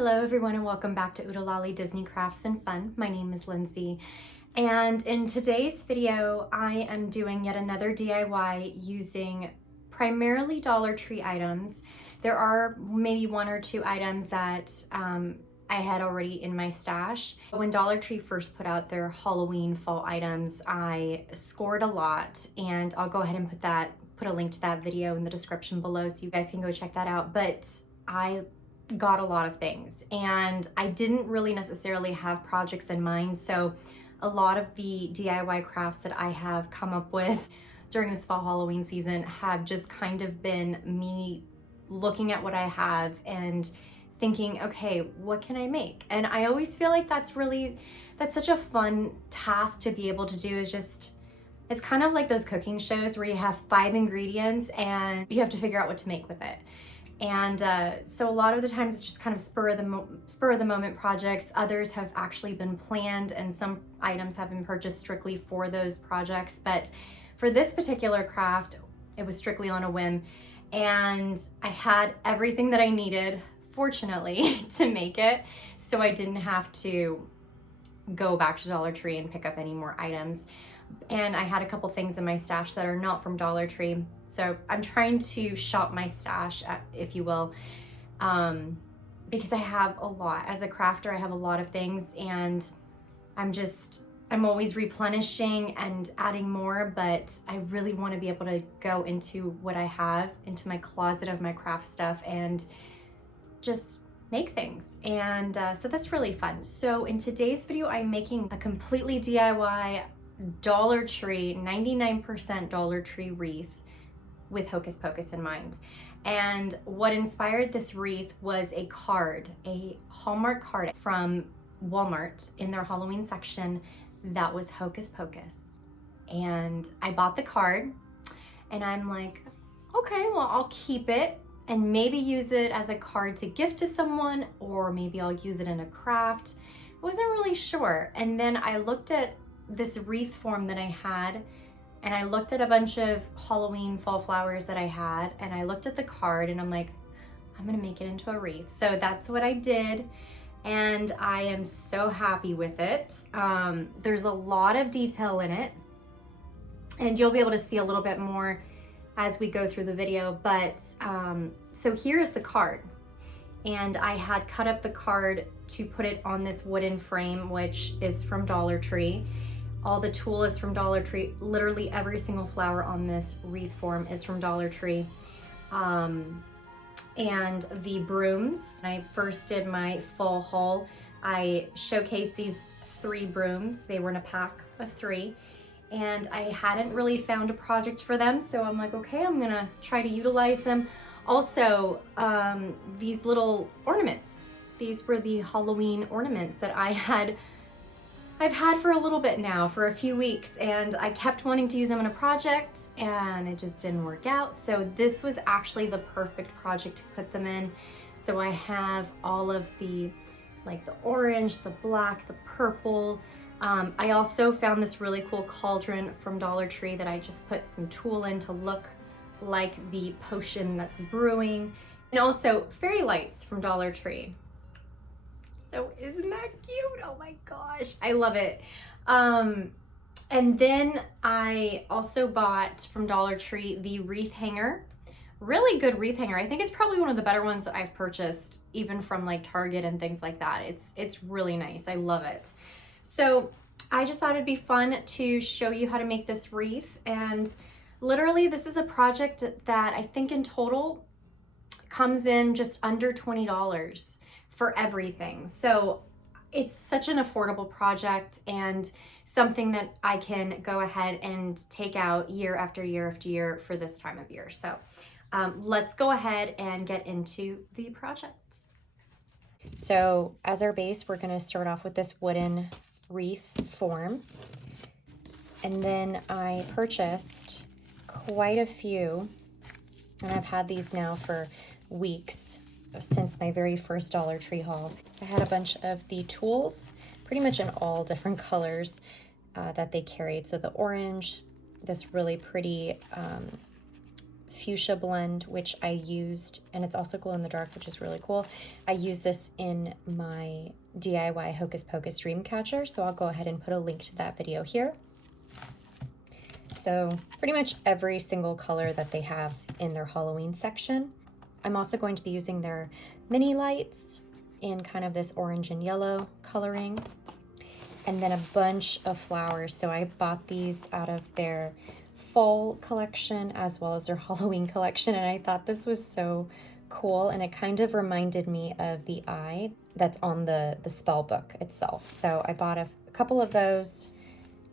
Hello everyone and welcome back to Oodalali Disney Crafts and Fun. My name is Lindsay and in today's video I am doing yet another DIY using primarily Dollar Tree items. There are maybe one or two items that I had already in my stash. When Dollar Tree first put out their Halloween fall items, I scored a lot, and I'll go ahead and put a link to that video in the description below so you guys can go check that out. But I got a lot of things and I didn't really necessarily have projects in mind, so a lot of the DIY crafts that I have come up with during this fall Halloween season have just kind of been me looking at what I have and thinking, okay, what can I make? And I always feel like that's such a fun task to be able to do. Is just, it's kind of like those cooking shows where you have 5 ingredients and you have to figure out what to make with it. And so a lot of the times it's just kind of spur of the moment projects. Others have actually been planned, and some items have been purchased strictly for those projects. But for this particular craft, it was strictly on a whim, and I had everything that I needed, fortunately, to make it, so I didn't have to go back to Dollar Tree and pick up any more items. And I had a couple things in my stash that are not from Dollar Tree. So I'm trying to shop my stash, if you will, because I have a lot. As a crafter, I have a lot of things, and I'm always replenishing and adding more, but I really want to be able to go into what I have, into my closet of my craft stuff, and just make things. And so that's really fun. So in today's video, I'm making a completely DIY Dollar Tree, 99% Dollar Tree wreath with Hocus Pocus in mind. And what inspired this wreath was a card, a Hallmark card from Walmart in their Halloween section that was Hocus Pocus. And I bought the card and I'm like, okay, well, I'll keep it and maybe use it as a card to gift to someone, or maybe I'll use it in a craft. I wasn't really sure. And then I looked at this wreath form that I had, and I looked at a bunch of Halloween fall flowers that I had, and I looked at the card and I'm like, I'm gonna make it into a wreath. So that's what I did, and I am so happy with it. There's a lot of detail in it, and you'll be able to see a little bit more as we go through the video. But so here is the card, and I had cut up the card to put it on this wooden frame, which is from Dollar Tree. All the tulle is from Dollar Tree. Literally every single flower on this wreath form is from Dollar Tree. And the brooms, when I first did my fall haul, I showcased these 3 brooms. They were in a pack of 3, and I hadn't really found a project for them, so I'm like, okay, I'm gonna try to utilize them. Also, these little ornaments, these were the Halloween ornaments that I've had for a little bit now, for a few weeks, and I kept wanting to use them in a project and it just didn't work out. So this was actually the perfect project to put them in. So I have all of the, like the orange, the black, the purple. I also found this really cool cauldron from Dollar Tree that I just put some tulle in to look like the potion that's brewing. And also fairy lights from Dollar Tree. So isn't that cute? Oh my gosh, I love it. And then I also bought from Dollar Tree the wreath hanger. Really good wreath hanger. I think it's probably one of the better ones that I've purchased, even from like Target and things like that. It's really nice. I love it. So I just thought it'd be fun to show you how to make this wreath. And literally this is a project that I think in total comes in just under $20 for everything. So it's such an affordable project and something that I can go ahead and take out year after year after year for this time of year. So let's go ahead and get into the projects. So as our base, we're going to start off with this wooden wreath form. And then I purchased quite a few, and I've had these now for weeks, since my very first Dollar Tree haul. I had a bunch of the tools, pretty much in all different colors that they carried. So the orange, this really pretty fuchsia blend, which I used, and it's also glow in the dark, which is really cool. I use this in my DIY Hocus Pocus dream catcher, so I'll go ahead and put a link to that video here. So pretty much every single color that they have in their Halloween section. I'm also going to be using their mini lights in kind of this orange and yellow coloring, and then a bunch of flowers. So I bought these out of their fall collection as well as their Halloween collection, and I thought this was so cool, and it kind of reminded me of the eye that's on the spell book itself. So I bought a couple of those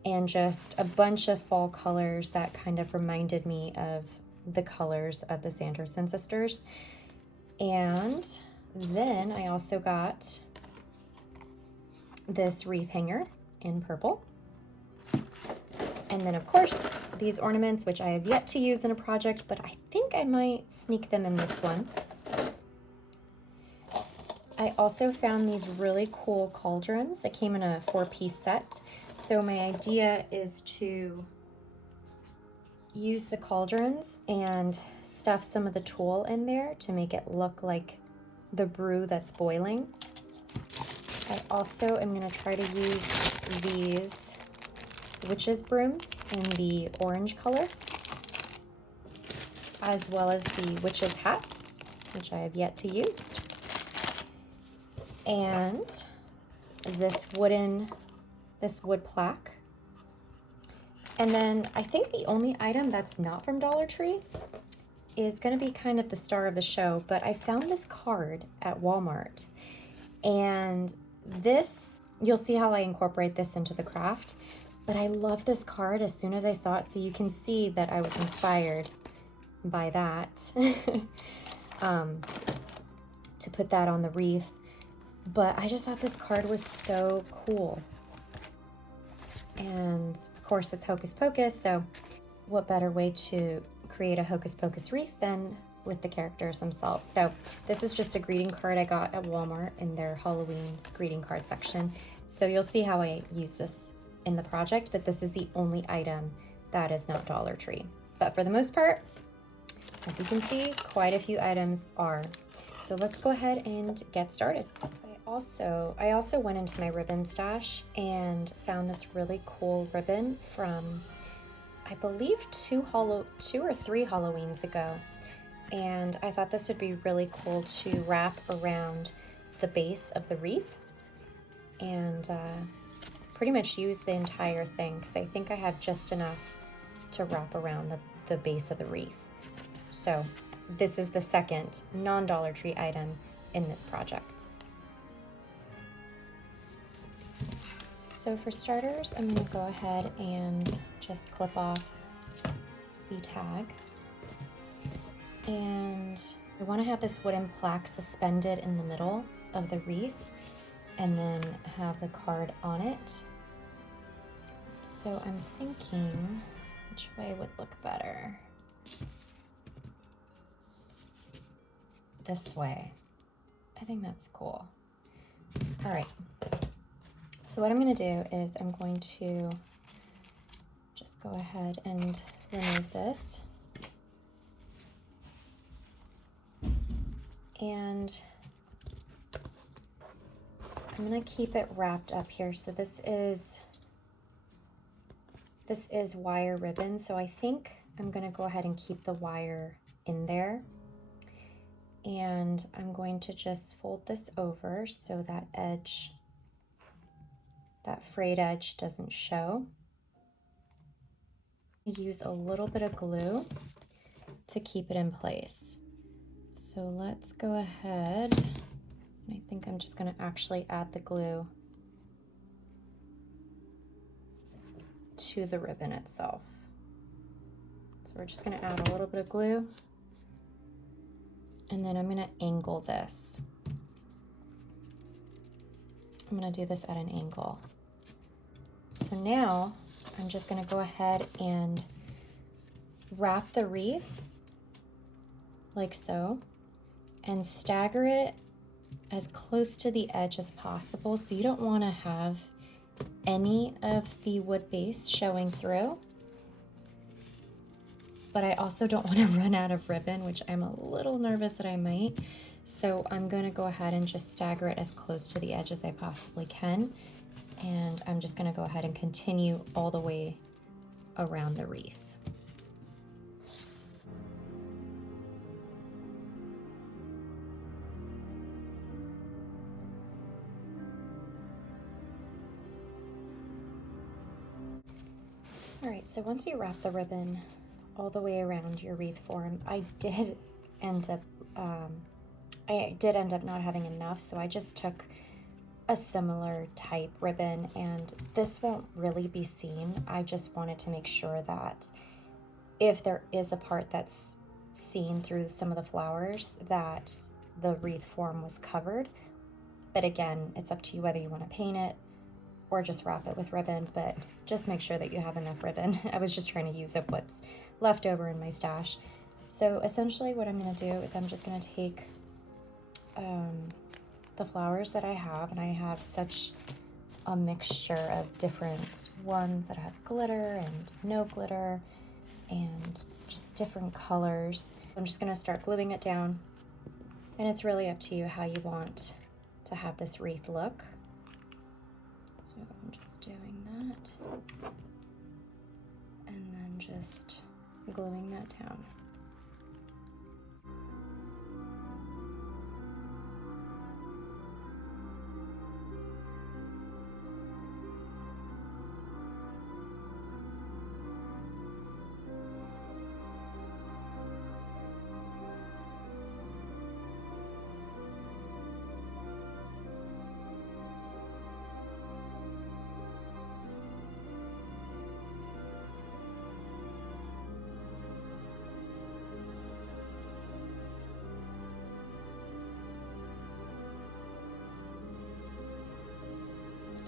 and just a bunch of fall colors that kind of reminded me of the colors of the Sanderson Sisters. And then I also got this wreath hanger in purple. And then of course these ornaments, which I have yet to use in a project, but I think I might sneak them in this one. I also found these really cool cauldrons. It came in a 4-piece set. So my idea is to use the cauldrons and stuff some of the tulle in there to make it look like the brew that's boiling. I also am going to try to use these witches brooms in the orange color, as well as the witches hats, which I have yet to use. And this wood plaque. And then I think the only item that's not from Dollar Tree is going to be kind of the star of the show, but I found this card at Walmart, and this, you'll see how I incorporate this into the craft, but I love this card as soon as I saw it, so you can see that I was inspired by that to put that on the wreath. But I just thought this card was so cool. And of course it's Hocus Pocus, so what better way to create a Hocus Pocus wreath than with the characters themselves. So this is just a greeting card I got at Walmart in their Halloween greeting card section. So you'll see how I use this in the project, but this is the only item that is not Dollar Tree. But for the most part, as you can see, quite a few items are. So let's go ahead and get started. I also went into my ribbon stash and found this really cool ribbon from, I believe, two or three Halloweens ago. And I thought this would be really cool to wrap around the base of the wreath and pretty much use the entire thing, because I think I have just enough to wrap around the base of the wreath. So this is the second non-Dollar Tree item in this project. So for starters, I'm going to go ahead and just clip off the tag. And I want to have this wooden plaque suspended in the middle of the wreath and then have the card on it. So I'm thinking which way would look better. This way. I think that's cool. All right. So what I'm going to do is I'm going to just go ahead and remove this. And I'm going to keep it wrapped up here. So this is wire ribbon. So I think I'm going to go ahead and keep the wire in there. And I'm going to just fold this over so that edge, that frayed edge, doesn't show. Use a little bit of glue to keep it in place. So let's go ahead. I think I'm just going to actually add the glue to the ribbon itself. So we're just going to add a little bit of glue, and then I'm going to angle this. I'm going to do this at an angle. So now I'm just going to go ahead and wrap the wreath like so and stagger it as close to the edge as possible. So you don't want to have any of the wood base showing through, but I also don't want to run out of ribbon, which I'm a little nervous that I might. So I'm going to go ahead and just stagger it as close to the edge as I possibly can. And I'm just going to go ahead and continue all the way around the wreath. All right, so once you wrap the ribbon all the way around your wreath form, I did end up not having enough, so I just took a similar type ribbon, and this won't really be seen. I just wanted to make sure that if there is a part that's seen through some of the flowers, that the wreath form was covered. But again, it's up to you whether you want to paint it or just wrap it with ribbon, but just make sure that you have enough ribbon. I was just trying to use up what's left over in my stash. So essentially what I'm going to do is I'm just going to take the flowers that I have, and I have such a mixture of different ones that have glitter and no glitter and just different colors. I'm just going to start gluing it down, and it's really up to you how you want to have this wreath look. So I'm just doing that and then just gluing that down.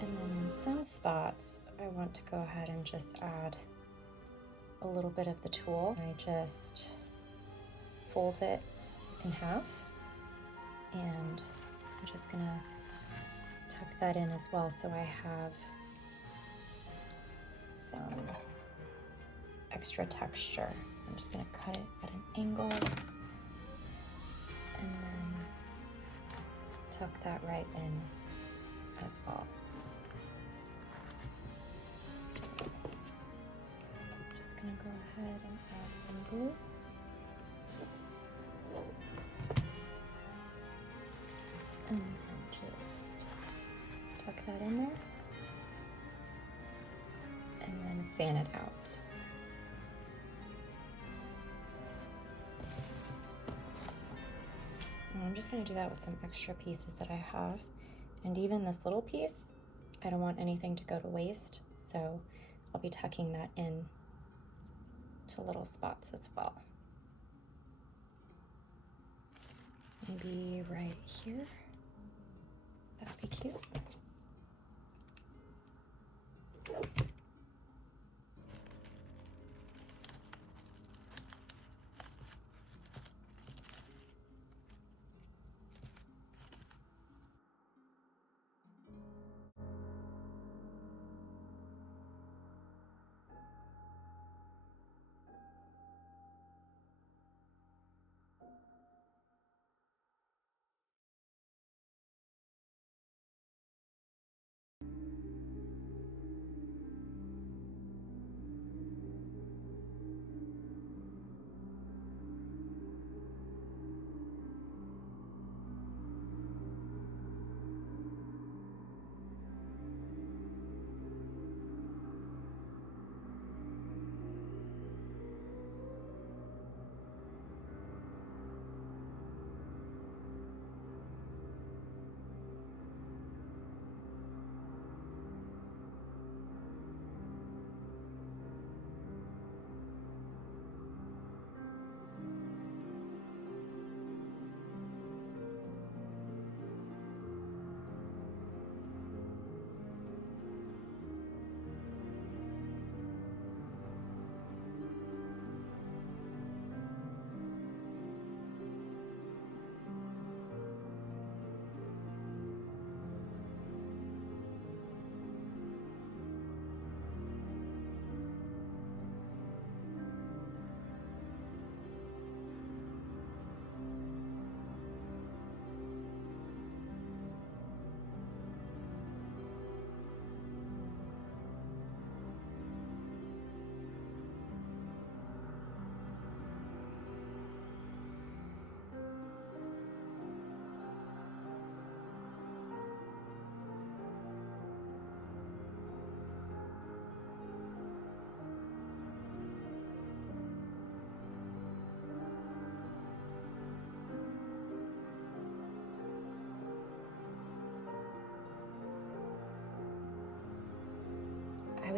And then in some spots, I want to go ahead and just add a little bit of the tulle. I just fold it in half, and I'm just gonna tuck that in as well, so I have some extra texture. I'm just gonna cut it at an angle and then tuck that right in as well. Gonna go ahead and add some glue. And then just tuck that in there. And then fan it out. And I'm just gonna do that with some extra pieces that I have. And even this little piece, I don't want anything to go to waste, so I'll be tucking that in to little spots as well. Maybe right here. That'd be cute.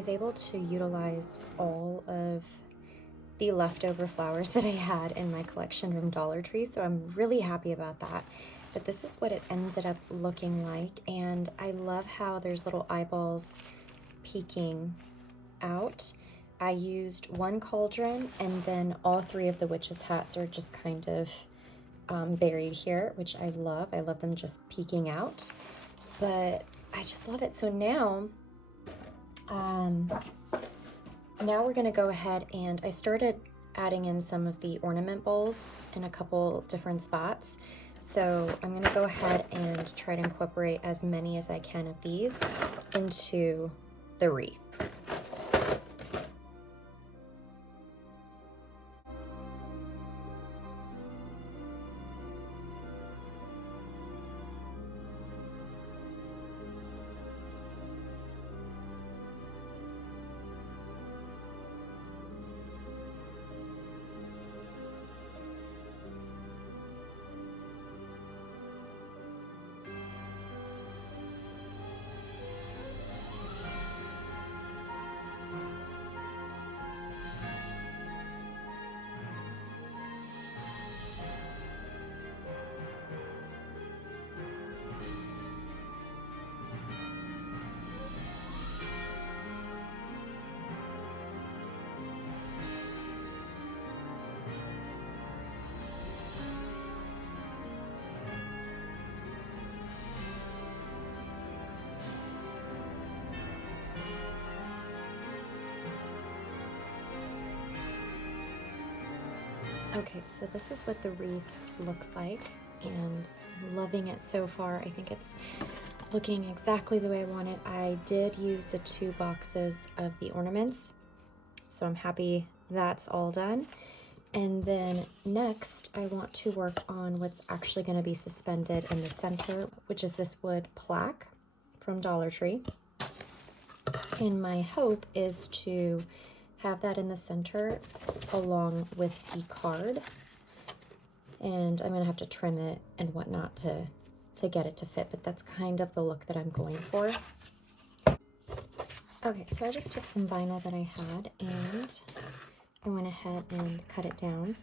was able to utilize all of the leftover flowers that I had in my collection from Dollar Tree, so I'm really happy about that. But this is what it ended up looking like, and I love how there's little eyeballs peeking out. I used one cauldron, and then all three of the witches' hats are just kind of buried here, which I love. I love them just peeking out, but I just love it. So now we're gonna go ahead, and I started adding in some of the ornament bowls in a couple different spots. So I'm gonna go ahead and try to incorporate as many as I can of these into the wreath. Okay, so this is what the wreath looks like, and I'm loving it so far. I think it's looking exactly the way I want it. I did use the 2 boxes of the ornaments, so I'm happy that's all done. And then next, I want to work on what's actually going to be suspended in the center, which is this wood plaque from Dollar Tree. And my hope is to have that in the center along with the card. And I'm gonna have to trim it and whatnot to get it to fit, but that's kind of the look that I'm going for. Okay, so I just took some vinyl that I had and I went ahead and cut it down.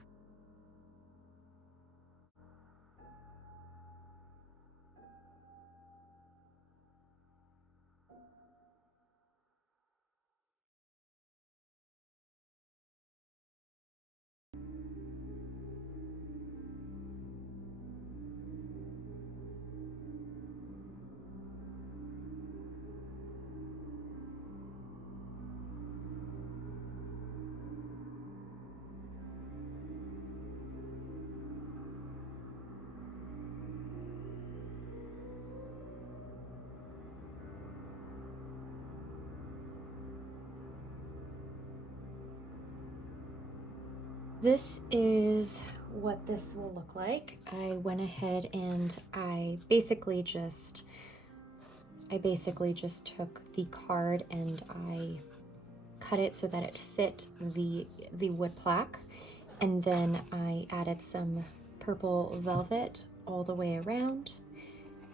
This is what this will look like. I went ahead and I basically just took the card and I cut it so that it fit the wood plaque, and then I added some purple velvet all the way around,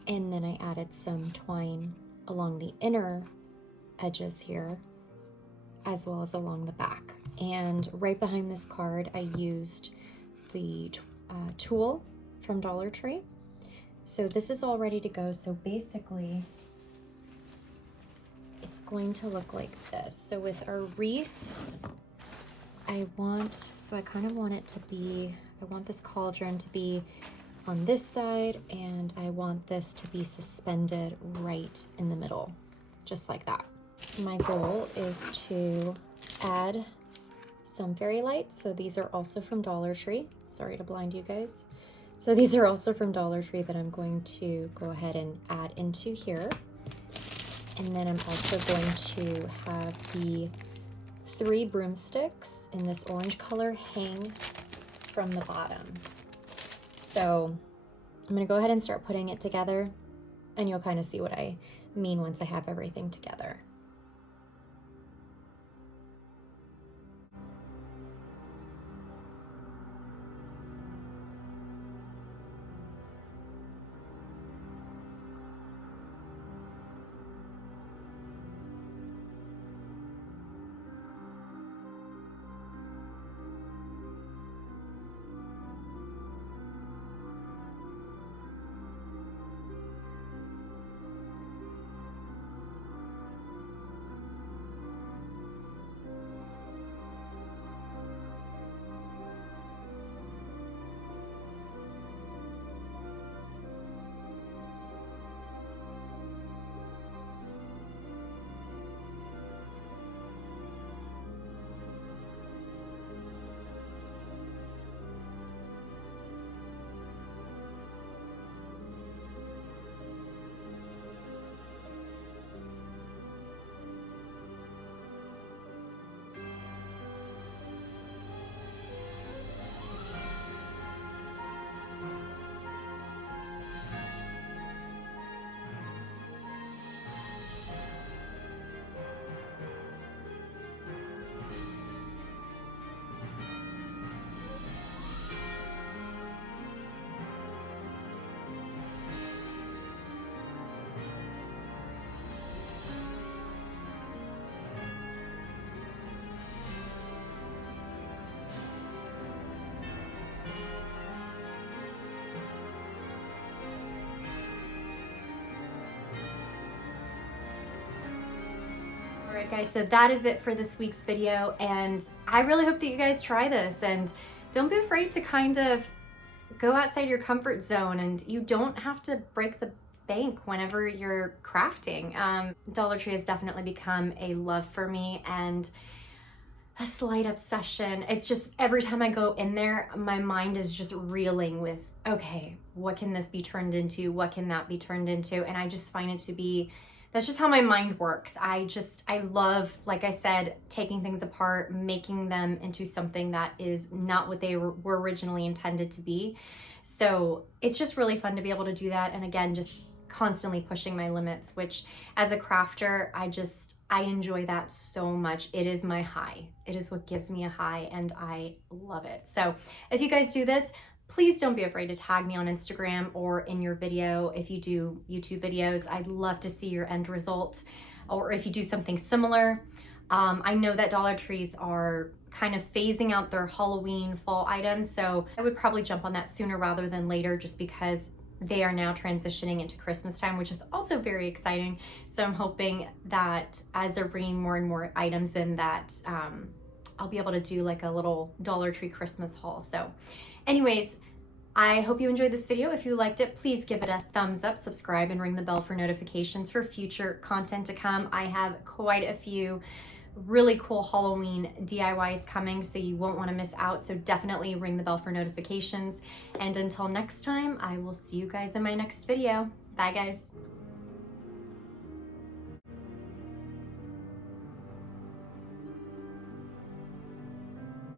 and then I added some twine along the inner edges here as well as along the back. And right behind this card I used the tulle from Dollar Tree. So this is all ready to go. So basically it's going to look like this. So with our wreath, I kind of want it to be, I want this cauldron to be on this side, and I want this to be suspended right in the middle, just like that. My goal is to add some fairy lights. So these are also from Dollar Tree. Sorry to blind you guys. So these are also from Dollar Tree that I'm going to go ahead and add into here. And then I'm also going to have the 3 broomsticks in this orange color hang from the bottom. So I'm gonna go ahead and start putting it together, and you'll kind of see what I mean once I have everything together. Alright guys, so that is it for this week's video, and I really hope that you guys try this, and don't be afraid to kind of go outside your comfort zone, and you don't have to break the bank whenever you're crafting. Dollar Tree has definitely become a love for me and a slight obsession. It's just every time I go in there, my mind is just reeling with, okay, what can this be turned into? What can that be turned into? And I just find it to be, that's just how my mind works. I love, like I said, taking things apart, making them into something that is not what they were originally intended to be. So it's just really fun to be able to do that. And again, just constantly pushing my limits, which as a crafter, I enjoy that so much. It is my high. It is what gives me a high, and I love it. So if you guys do this, please don't be afraid to tag me on Instagram or in your video. If you do YouTube videos, I'd love to see your end result, or if you do something similar. I know that Dollar Trees are kind of phasing out their Halloween fall items, so I would probably jump on that sooner rather than later, just because they are now transitioning into Christmas time, which is also very exciting. So I'm hoping that as they're bringing more and more items in, that I'll be able to do like a little Dollar Tree Christmas haul. So anyways, I hope you enjoyed this video. If you liked it, please give it a thumbs up, subscribe, and ring the bell for notifications for future content to come. I have quite a few really cool Halloween DIYs coming, so you won't want to miss out. So definitely ring the bell for notifications. And until next time, I will see you guys in my next video. Bye guys.